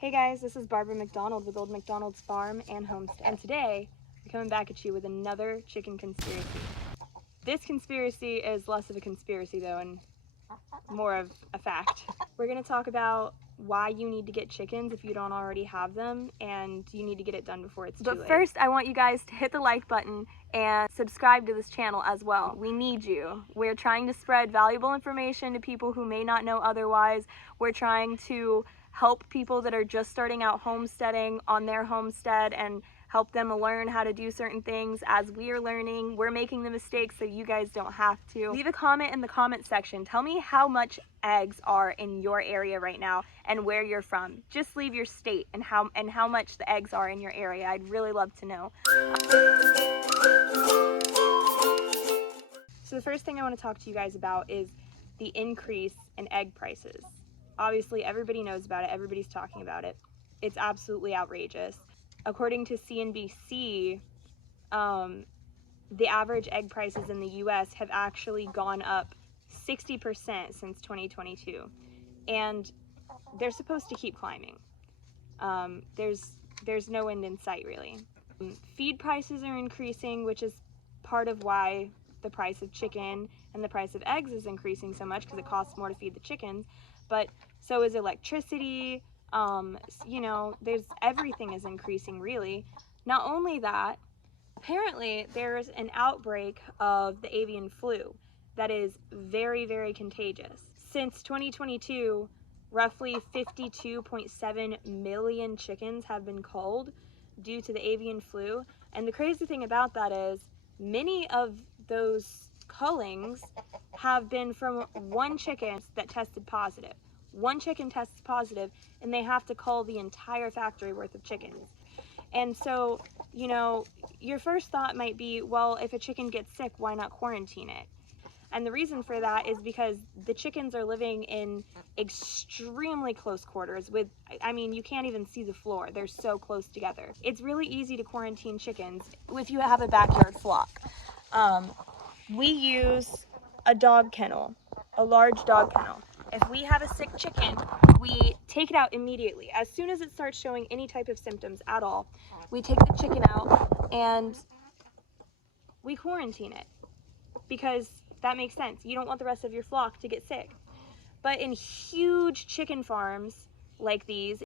Hey guys, this is Barbara McDonald with Old McDonald's Farm and Homestead. And today, I'm coming back at you with another chicken conspiracy. This conspiracy is less of a conspiracy though, and more of a fact. We're gonna talk about why you need to get chickens if you don't already have them, and you need to get it done before it's too late. But first, I want you guys to hit the like button and subscribe to this channel as well. We need you. We're trying to spread valuable information to people who may not know otherwise. We're trying to help people that are just starting out homesteading on their homestead and help them learn how to do certain things as we are learning. We're making the mistakes so you guys don't have to. Leave a comment in the comment section. Tell me how much eggs are in your area right now and where you're from. Just leave your state and how much the eggs are in your area. I'd really love to know. So the first thing I want to talk to you guys about is the increase in egg prices. Obviously, everybody knows about it. Everybody's talking about it. It's absolutely outrageous. According to CNBC, the average egg prices in the US have actually gone up 60% since 2022. And they're supposed to keep climbing. There's no end in sight, really. Feed prices are increasing, which is part of why the price of chicken and the price of eggs is increasing so much, because it costs more to feed the chickens. But so is electricity. Everything is increasing, really. Not only that, apparently there's an outbreak of the avian flu that is very, very contagious. Since 2022, roughly 52.7 million chickens have been culled due to the avian flu. And the crazy thing about that is many of those cullings have been from one chicken that tested positive. One chicken tests positive and they have to cull the entire factory worth of chickens. And so, your first thought might be, well, if a chicken gets sick, why not quarantine it? And the reason for that is because the chickens are living in extremely close quarters you can't even see the floor. They're so close together. It's really easy to quarantine chickens if you have a backyard flock. We use a dog kennel, a large dog kennel. If we have a sick chicken, we take it out immediately. As soon as it starts showing any type of symptoms at all, we take the chicken out and we quarantine it, because that makes sense. You don't want the rest of your flock to get sick. But in huge chicken farms like these,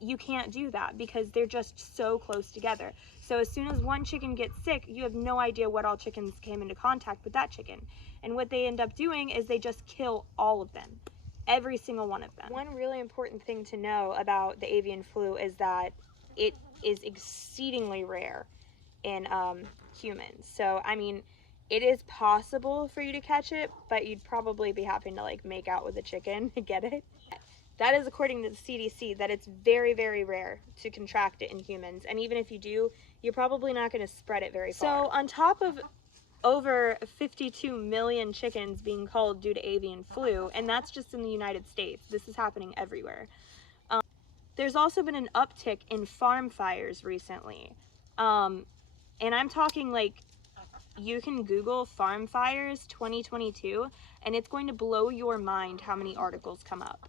you can't do that because they're just so close together. So as soon as one chicken gets sick, you have no idea what all chickens came into contact with that chicken. And what they end up doing is they just kill all of them, every single one of them. One really important thing to know about the avian flu is that it is exceedingly rare in humans. So, it is possible for you to catch it, but you'd probably be having to make out with a chicken to get it. That is according to the CDC, that it's very, very rare to contract it in humans. And even if you do, you're probably not going to spread it very far. So on top of over 52 million chickens being culled due to avian flu, and that's just in the United States. This is happening everywhere. There's also been an uptick in farm fires recently. And I'm talking you can Google farm fires 2022, and it's going to blow your mind how many articles come up.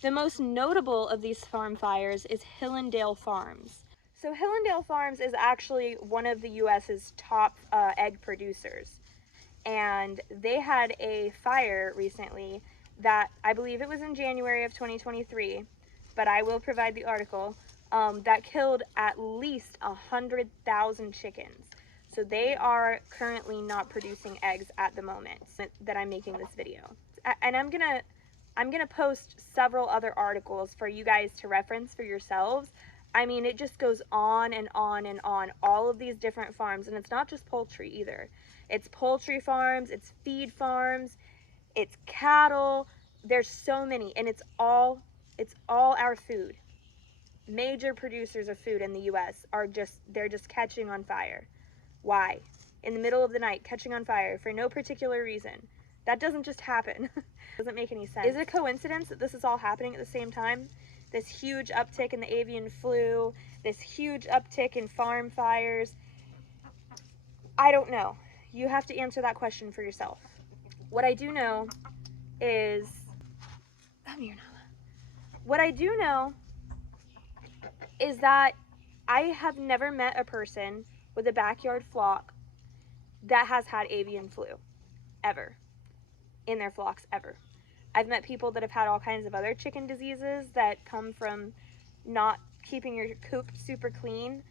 The most notable of these farm fires is Hillendale Farms. So Hillendale Farms is actually one of the US's top egg producers. And they had a fire recently that, I believe it was in January of 2023, but I will provide the article, that killed at least 100,000 chickens. So they are currently not producing eggs at the moment that I'm making this video. And I'm gonna post several other articles for you guys to reference for yourselves. It just goes on and on and on, all of these different farms. And it's not just poultry either. It's poultry farms, it's feed farms, it's cattle. There's so many, and it's all our food. Major producers of food in the US they're just catching on fire. Why? In the middle of the night, catching on fire for no particular reason. That doesn't just happen. Doesn't make any sense. Is it a coincidence that this is all happening at the same time? This huge uptick in the avian flu, this huge uptick in farm fires? I don't know. You have to answer that question for yourself. What I do know is, come here, Nala. What I do know is that I have never met a person with a backyard flock that has had avian flu, ever, in their flocks, ever. I've met people that have had all kinds of other chicken diseases that come from not keeping your coop super clean,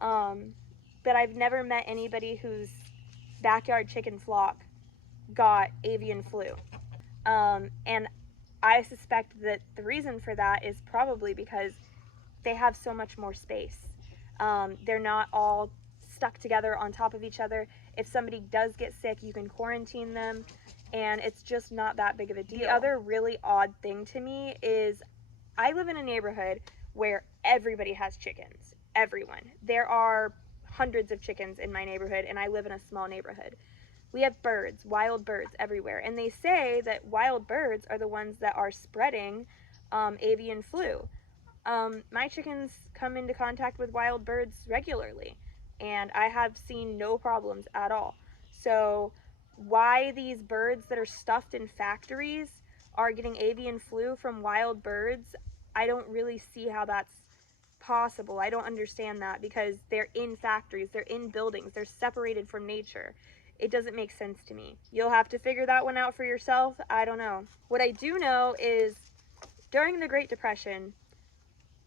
but I've never met anybody whose backyard chicken flock got avian flu. And I suspect that the reason for that is probably because they have so much more space. They're not all stuck together on top of each other. If somebody does get sick, you can quarantine them, and it's just not that big of a deal. The other really odd thing to me is I live in a neighborhood where everybody has chickens. Everyone. There are hundreds of chickens in my neighborhood, and I live in a small neighborhood. We have birds, wild birds everywhere, and they say that wild birds are the ones that are spreading avian flu. My chickens come into contact with wild birds regularly, and I have seen no problems at all. So why these birds that are stuffed in factories are getting avian flu from wild birds, I don't really see how that's possible. I don't understand that, because they're in factories, they're in buildings, they're separated from nature. It doesn't make sense to me. You'll have to figure that one out for yourself. I don't know. What I do know is during the Great Depression,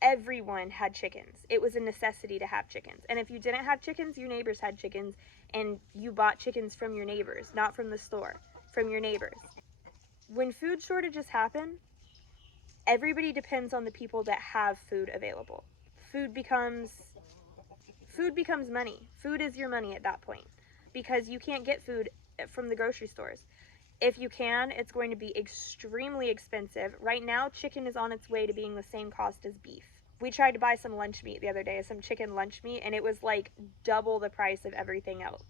everyone had chickens. It was a necessity to have chickens. And if you didn't have chickens, your neighbors had chickens, and you bought chickens from your neighbors, not from the store, from your neighbors. When food shortages happen, everybody depends on the people that have food available. Food becomes money. Food is your money at that point, because you can't get food from the grocery stores. If you can, it's going to be extremely expensive. Right now, chicken is on its way to being the same cost as beef. We tried to buy some lunch meat the other day, some chicken lunch meat, and it was like double the price of everything else.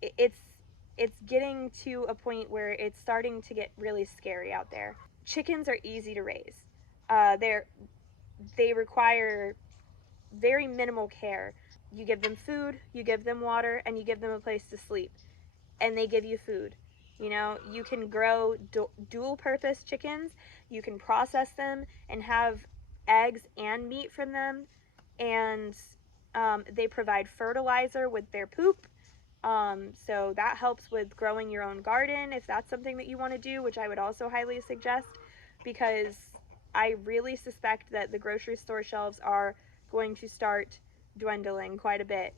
It's getting to a point where it's starting to get really scary out there. Chickens are easy to raise. They require very minimal care. You give them food, you give them water, and you give them a place to sleep, and they give you food. You know, you can grow dual purpose chickens, you can process them and have eggs and meat from them, and they provide fertilizer with their poop, so that helps with growing your own garden if that's something that you want to do, which I would also highly suggest, because I really suspect that the grocery store shelves are going to start dwindling quite a bit,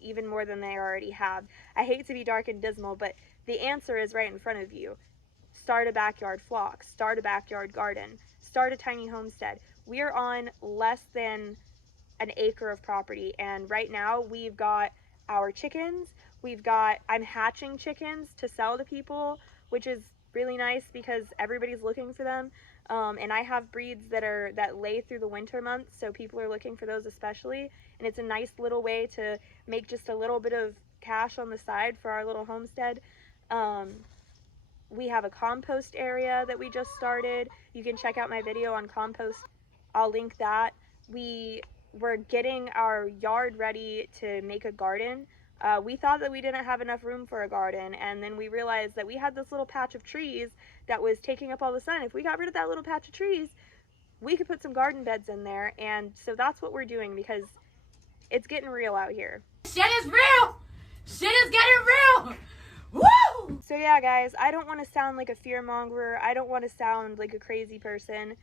even more than they already have. I hate to be dark and dismal, but the answer is right in front of you. Start a backyard flock, start a backyard garden, start a tiny homestead. We are on less than an acre of property, and right now we've got our chickens. I'm hatching chickens to sell to people, which is really nice because everybody's looking for them. And I have breeds that lay through the winter months, so people are looking for those especially. And it's a nice little way to make just a little bit of cash on the side for our little homestead. We have a compost area that we just started. You can check out my video on compost. I'll link that. We're getting our yard ready to make a garden. We thought that we didn't have enough room for a garden, and then we realized that we had this little patch of trees that was taking up all the sun. If we got rid of that little patch of trees, we could put some garden beds in there, and so that's what we're doing, because it's getting real out here. Shit is real! Shit is getting real! Woo! So yeah, guys, I don't want to sound like a fearmonger. I don't want to sound like a crazy person,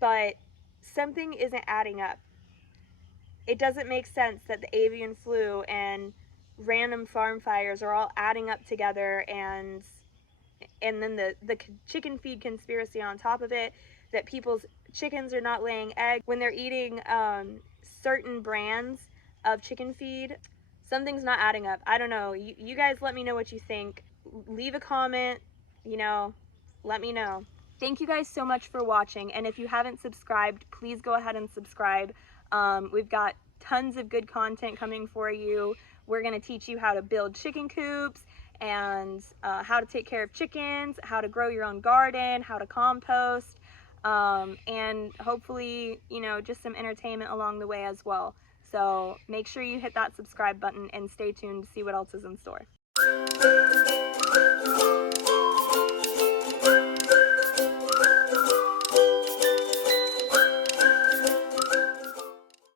but something isn't adding up. It doesn't make sense that the avian flu and random farm fires are all adding up together, and then the chicken feed conspiracy on top of it, that people's chickens are not laying eggs when they're eating certain brands of chicken feed. Something's not adding up. I don't know. You guys let me know what you think. Leave a comment, let me know. Thank you guys so much for watching, and if you haven't subscribed, please go ahead and subscribe. We've got tons of good content coming for you. We're going to teach you how to build chicken coops, and how to take care of chickens, how to grow your own garden, how to compost, and hopefully, just some entertainment along the way as well. So make sure you hit that subscribe button and stay tuned to see what else is in store.